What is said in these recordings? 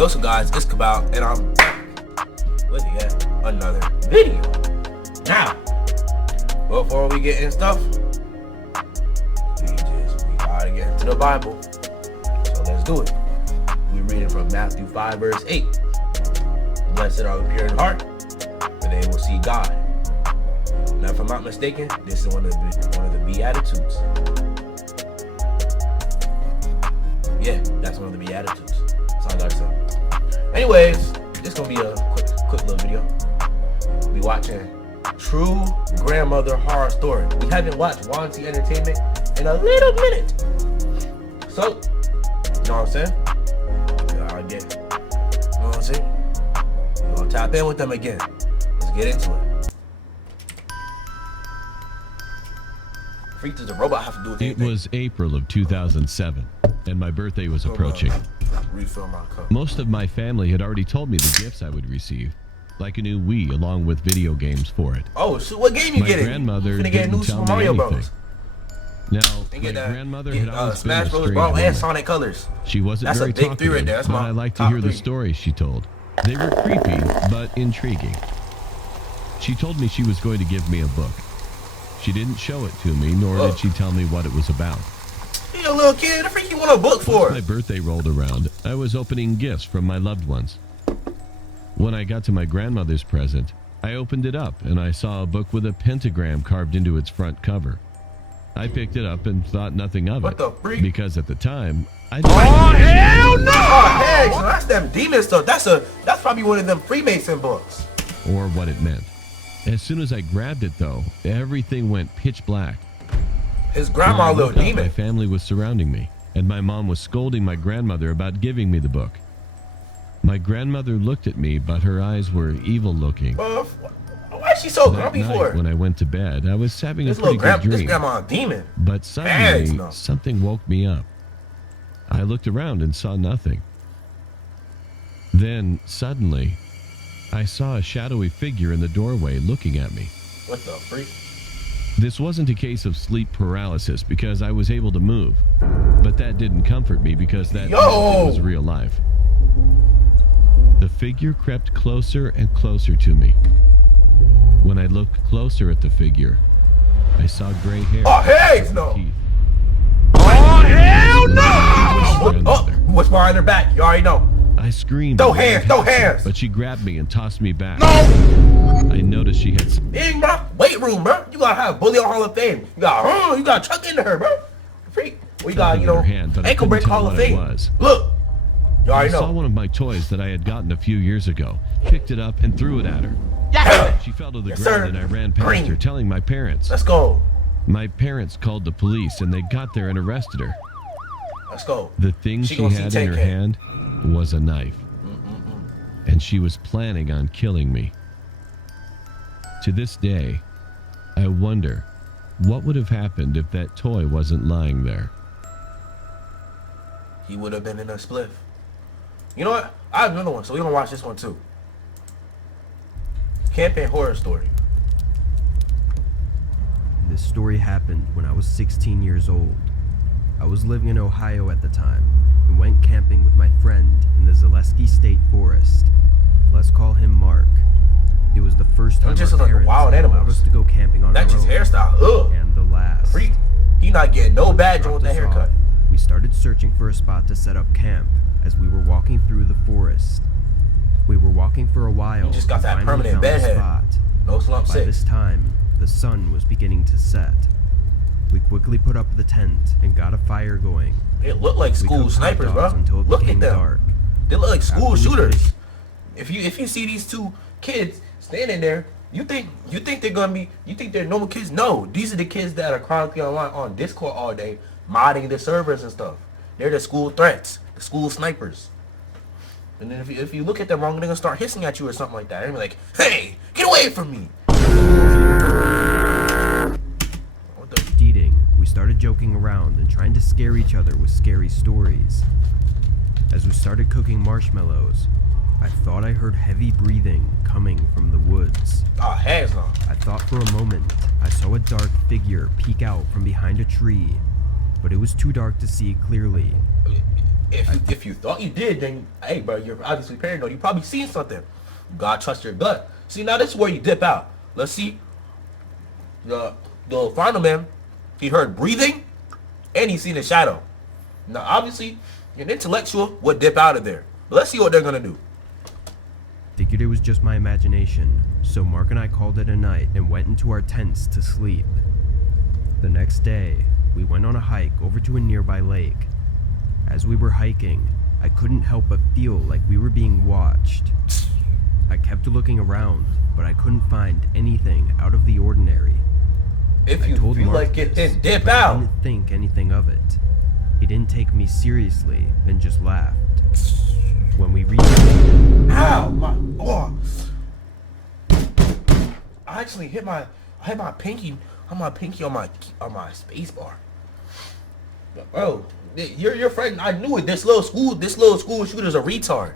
What's up, guys? It's Cabal, and I'm back with yet another video. Now, before we get in stuff, we gotta get into the Bible. So let's do it. We're reading from Matthew 5, verse 8. Blessed are the pure in heart, for they will see God. Now, if I'm not mistaken, this is one of the Beatitudes. Yeah, that's one of the Beatitudes. That's all I gotta say. Anyways, this gonna be a quick little video. We watching True Grandmother Horror Story. We haven't watched Wansee Entertainment in a little minute. So, you know what I'm saying? You know what I'm saying? We're gonna tap in with them again. Let's get into it. Freak, does the robot have to do with anything? It was April of 2007, and my birthday was approaching. Refill my cup. Most of my family had already told me the gifts I would receive, like a new Wii along with video games for it. Oh, so what game you getting? My grandmother you didn't new tell Super Mario me anything. Bros. Now, my grandmother had always Smash been a Bros. straight Bro, and woman. Sonic Colors. She wasn't That's very a big talkative, three right there. That's but my I liked to top hear three. the stories she told. They were creepy, but intriguing. She told me she was going to give me a book. She didn't show it to me, nor did she tell me what it was about. You're a little kid. The freak you want a book for? Once my birthday rolled around, I was opening gifts from my loved ones. When I got to my grandmother's present, I opened it up and I saw a book with a pentagram carved into its front cover. I picked it up and thought nothing of What it, the freak? because at the time, I Oh hell no! Oh heck, so that's them demon stuff. That's probably one of them Freemason books. or what it meant. As soon as I grabbed it, though, everything went pitch black. His grandma, When I a little looked up, demon. my family was surrounding me, and my mom was scolding my grandmother about giving me the book. My grandmother looked at me, but her eyes were evil-looking. Why is she so That grumpy night, for? when I went to bed, I was having This a pretty good this dream. grandma a demon. But suddenly, no. something woke me up. I looked around and saw nothing. Then, suddenly, I saw a shadowy figure in the doorway looking at me. What the freak? This wasn't a case of sleep paralysis because I was able to move. But that didn't comfort me because that meant it was real life. The figure crept closer and closer to me. When I looked closer at the figure, I saw gray hair. Oh heck no! Teeth. Oh hell no! Oh, what's behind her back? You already know. I screamed. Throw hands, throw hands! But she grabbed me and tossed me back. No! I noticed she had. Dang, bro. Weight room, bro. You gotta have Bully on Hall of Fame. You gotta chuck into her, bro. Freak. We got, in her hand, but I ankle couldn't break tell Hall of what it Fame. was. Look. You I already saw know. one of my toys that I had gotten a few years ago, picked it up and threw it at her. Yeah. She fell to the Yes, ground sir. and I ran past Green. her, telling my parents. Let's go. My parents called the police and they got there and arrested her. Let's go. The thing she gonna see had in her 10K. hand was a knife. And she was planning on killing me. To this day, I wonder what would have happened if that toy wasn't lying there. He would have been in a spliff. You know what? I have another one, so we're gonna watch this one too. Camping Horror Story. This story happened when I was 16 years old. I was living in Ohio at the time and went camping with my friend in the Zaleski State Forest. Let's call him Mark. It was the first time just our like parents wild allowed animals. us to go camping on That's our his own. hairstyle. Ugh. And the last. Freak. He not getting no When they badge on with dropped that us haircut. off, we started searching for a spot to set up camp as we were walking through the forest. We were walking for a while. You just got and that finally permanent found a bedhead. spot. No slump By 6. this time, the sun was beginning to set. We quickly put up the tent and got a fire going. They look like We school cooked hot snipers, bro. dogs until it Look at became them. dark. They look like school After we shooters. finished- If you see these two kids standing there, you think they're gonna be, you think they're normal kids? No, these are the kids that are chronically online on Discord all day, modding the servers and stuff. They're the school threats, the school snipers. And then if you look at them wrong, they're gonna start hissing at you or something like that. And be like, hey, get away from me. What the? Eating, we started joking around and trying to scare each other with scary stories. As we started cooking marshmallows, I thought I heard heavy breathing coming from the woods. Oh, hands no. I thought for a moment I saw a dark figure peek out from behind a tree, but it was too dark to see clearly. if you thought you did, then hey, bro, you're obviously paranoid. You probably seen something. You gotta trust your gut. See, now this is where you dip out. Let's see. The final man, he heard breathing, and he seen a shadow. Now, obviously, an intellectual would dip out of there. But let's see what they're gonna do. Figured it was just my imagination, so Mark and I called it a night and went into our tents to sleep. The next day, we went on a hike over to a nearby lake. As we were hiking, I couldn't help but feel like we were being watched. I kept looking around, but I couldn't find anything out of the ordinary. If you feel like it, then dip out. I didn't think anything of it. He didn't take me seriously and just laughed. When we reached... Ow! I actually hit my pinky on my space bar. Bro, your friend, I knew it. This little school shooter's a retard.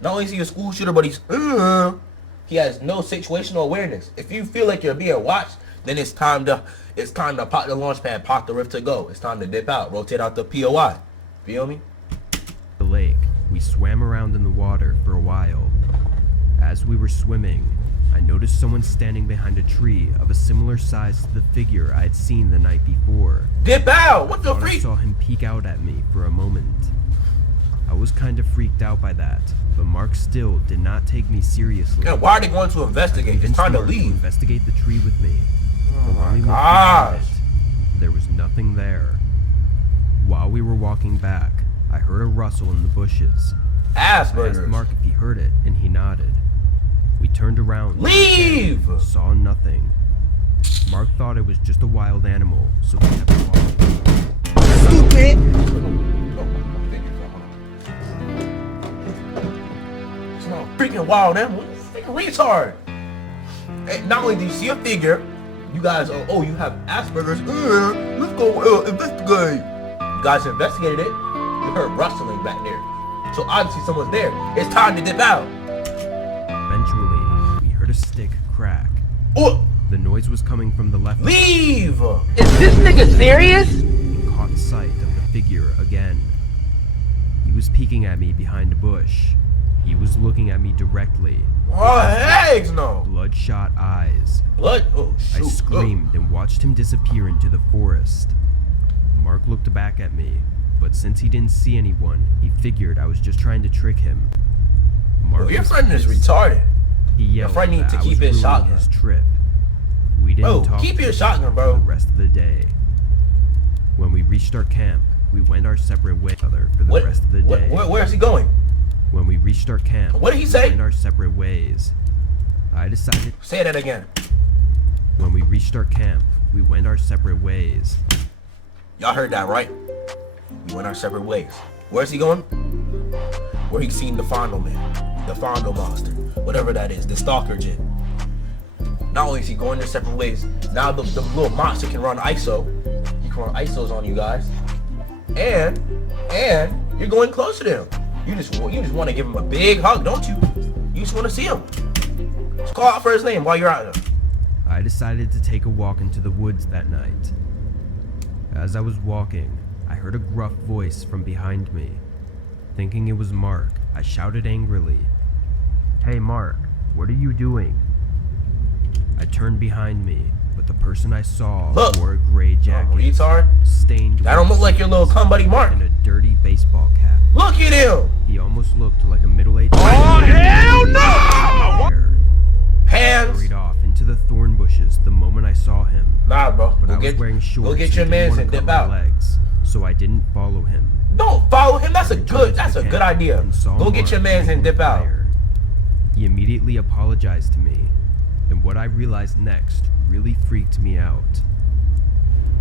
Not only is he a school shooter, but he has no situational awareness. If you feel like you're being watched, then it's time to pop the launch pad, pop the rift to go. It's time to dip out, rotate out the POI. Feel me? The lake, we swam around in the water for a while. As we were swimming, I noticed someone standing behind a tree of a similar size to the figure I had seen the night before. Dip out! What the freak? I saw him peek out at me for a moment. I was kind of freaked out by that, but Mark still did not take me seriously. And why are they going to investigate? It's time to Mark leave. Investigate the tree with me. Oh my gosh. There was nothing there. While we were walking back, I heard a rustle in the bushes. I asked Mark if he heard it, and he nodded. We turned around. Leave! Saw nothing. Mark thought it was just a wild animal, so we kept walking. Stupid! It's not a freaking wild animal. It's a freaking retard. And not only do you see a figure, you guys, you have Asperger's. Let's go investigate. You guys investigated it. You heard rustling back there. So obviously someone's there. It's time to dip out. Eventually, we heard a stick crack. Oh! The noise was coming from the left. Leave! Is this nigga serious? And caught sight of the figure again. He was peeking at me behind a bush. He was looking at me directly. Oh, heck no! Bloodshot eyes. Blood? Oh, shoot. I screamed and watched him disappear into the forest. Mark looked back at me, but since he didn't see anyone, he figured I was just trying to trick him. Mark your friend is retarded. He yelled your friend needs to that keep I was his ruining shotgun. his trip. We didn't talk keep your for shotgun, bro. the rest of the day. When we reached our camp, we went our separate ways for the rest of the day. Where is he going? When we reached our camp, what did he say? We went our separate ways. I decided. Say that again. When we reached our camp, we went our separate ways. Y'all heard that, right? We went our separate ways. Where's he going? Where he seen the fondleman, the fondlemonster, whatever that is, the stalker jit. Not only is he going their separate ways, now the little monster can run ISO. He can run ISOs on you guys, and you're going closer to him. You just want to give him a big hug, don't you? You just want to see him. Just call out for his name while you're out there. I decided to take a walk into the woods that night. As I was walking, I heard a gruff voice from behind me. Thinking it was Mark, I shouted angrily, "Hey Mark, what are you doing?" I turned behind me, but the person I saw wore a gray jacket, retard, stained. That don't look like your little cum buddy Mark. And a dirty baseball cap. Look at him. He almost looked like a middle-aged. Oh hell no! Hands. Hurried off into the thorn bushes the moment I saw him. Nah, bro. But I was wearing shorts. Go get your mans and dip out. Legs, so I didn't follow him. Don't follow him. That's a good idea. Go get your mans and dip out. He immediately apologized to me, and what I realized next really freaked me out.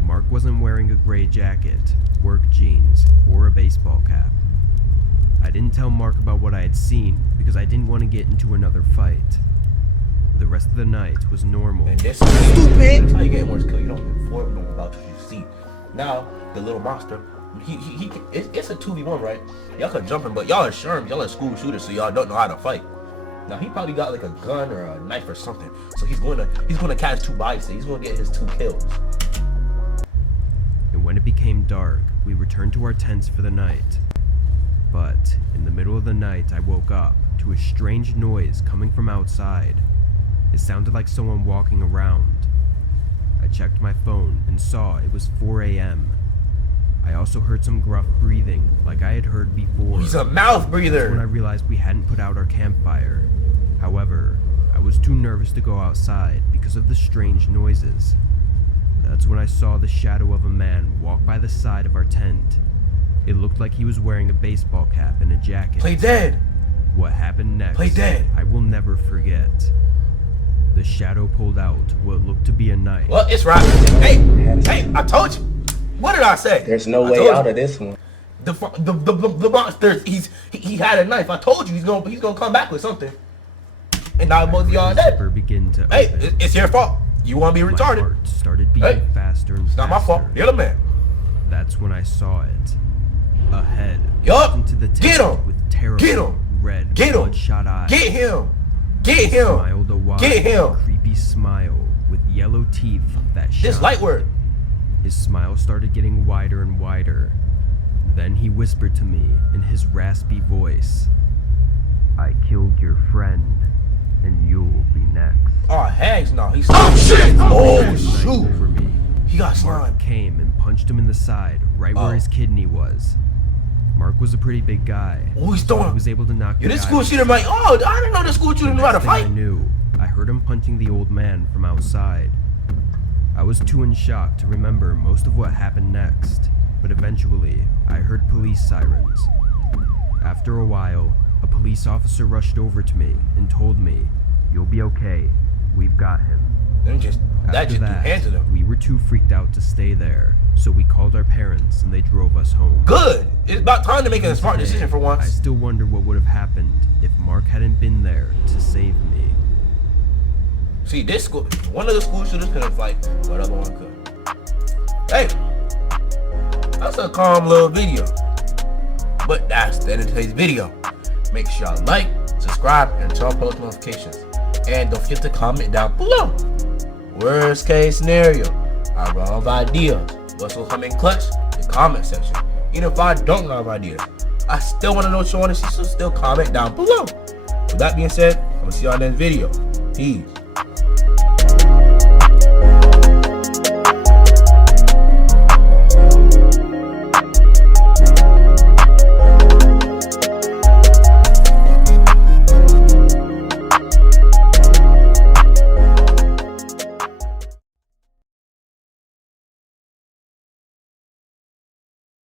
Mark wasn't wearing a gray jacket, work jeans, or a baseball cap. I didn't tell Mark about what I had seen because I didn't want to get into another fight. The rest of the night was normal. And this is stupid. That's how you get more skill. You don't inform them about what you see. Now the little monster, it's a 2v1, right? Y'all can jump him, but y'all are sherms. Y'all are school shooters, so y'all don't know how to fight. Now he probably got like a gun or a knife or something. So he's gonna catch 2 bites. He's gonna get his 2 kills. And when it became dark, we returned to our tents for the night. But in the middle of the night, I woke up to a strange noise coming from outside. It sounded like someone walking around. I checked my phone and saw it was 4 a.m. I also heard some gruff breathing like I had heard before. He's a mouth breather. That's when I realized we hadn't put out our campfire. However, I was too nervous to go outside because of the strange noises. That's when I saw the shadow of a man walk by the side of our tent. It looked like he was wearing a baseball cap and a jacket. Play dead. What happened next, Play dead. I will never forget. The shadow pulled out what looked to be a knife. Well, it's right. Hey, I told you. What did I say? There's no way out of this one. The monster, he had a knife. I told you he's gonna come back with something. And now both of y'all dead. Hey, it's your fault. You want to be retarded? My heart started beating faster and faster. It's not my fault. You're the man. That's when I saw it. A head Yup. into the Get him. with terrible red bloodshot eyes. Get him. Get him. Smiled a wide, Get him. creepy smile with yellow teeth that shone. This light word. His smile started getting wider and wider. Then he whispered to me in his raspy voice, "I killed your friend, and you'll be next." Oh, heck no. He's shit. Oh, shoot. Over me. He got Mark slime. came and punched him in the side, right where his kidney was. Mark was a pretty big guy. Oh, he's so throwing. he was able to knock Yeah, the this guy school out. shooter might. Oh, I didn't know this school shooter knew how to Next thing fight. I knew, I heard him punching the old man from outside. I was too in shock to remember most of what happened next, but eventually, I heard police sirens. After a while, a police officer rushed over to me and told me, "You'll be okay. We've got him." That just After threw hands at him. we were too freaked out to stay there, so we called our parents and they drove us home. Good. It's about time to make a smart decision for I once. still wonder what would have happened if Mark hadn't been there to save me. See, this school, one of the school shooters couldn't fight, but the other one could. Hey, that's a calm little video. But that's the end of today's video. Make sure y'all like, subscribe, and turn on post notifications. And don't forget to comment down below. Worst case scenario, I run out of ideas. What's gonna come in clutch? The comment section. Even if I don't have ideas, I still want to know what you want to see, so still comment down below. With that being said, I'm gonna see y'all in the next video. Peace.